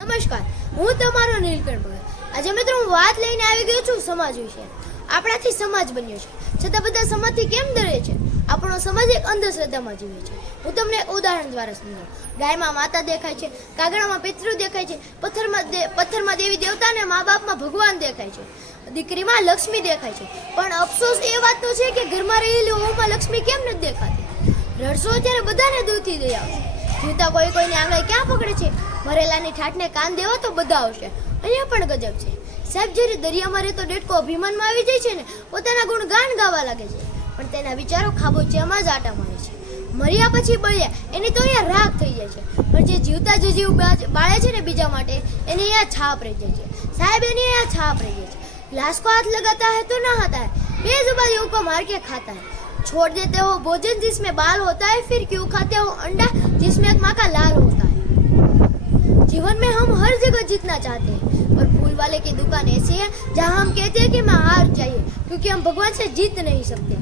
નમસ્કાર, હું તમારો નીલકંઠ ભગત। આજે મિત્રો હું વાત લઈને આવી ગયો છું સમાજ વિશે। આપણાથી સમાજ બન્યો છે, છતાં બધા સમાજથી કેમ ડરે છે? આપણો સમાજ એક અંધશ્રદ્ધામાં જીવે છે। હું તમને ઉદાહરણ દ્વારા સમજાવું। ગાયમાં માતા દેખાય છે, કાગડામાં પિતૃ દેખાય છે, પથ્થરમાં દેવી દેવતા અને મા બાપમાં ભગવાન દેખાય છે, દીકરીમાં લક્ષ્મી દેખાય છે। પણ અફસોસ એ વાતનો છે કે ઘરમાં રહેલી વહુમાં લક્ષ્મી કેમ નથી દેખાતી? રડશો ત્યારે બધાને દૂરથી દઈ આવશે। જીવતા કોઈ કોઈની આંગળી ક્યાં પકડે છે? મરેલાની ઠાઠને કાન દેવા તો બધા આવશે। અહીંયા પણ ગજબ છે સાહેબ, જ્યારે દરિયામાં રહેતો ડેટકો અભિમાનમાં આવી જાય છે ને, પોતાના ગુણગાન ગાવા લાગે છે, પણ તેના વિચારો ખાબોચિયામાં જ આટા મારે છે। મર્યા પછી બળ્યા એની તો અહીંયા રાખ થઈ જાય છે, પણ જે જીવતા જે જીવ બાળે છે ને બીજા માટે, એની અહીંયા છાપ રહી જાય છે સાહેબ, એની અહીંયા છાપ રહી જાય છે। लाश को हाथ लगाता है तो नहाता है, बेजुबान युवक को मार के खाता है, छोड़ देते हो भोजन जिसमें बाल होता है, फिर क्यों खाते हो अंडा जिसमें एक माँ का लाल होता है। जीवन में हम हर जगह जीतना चाहते हैं, पर फूल वाले की दुकान ऐसी है जहाँ हम कहते हैं कि मैं हार चाहिए, क्योंकि हम भगवान से जीत नहीं सकते।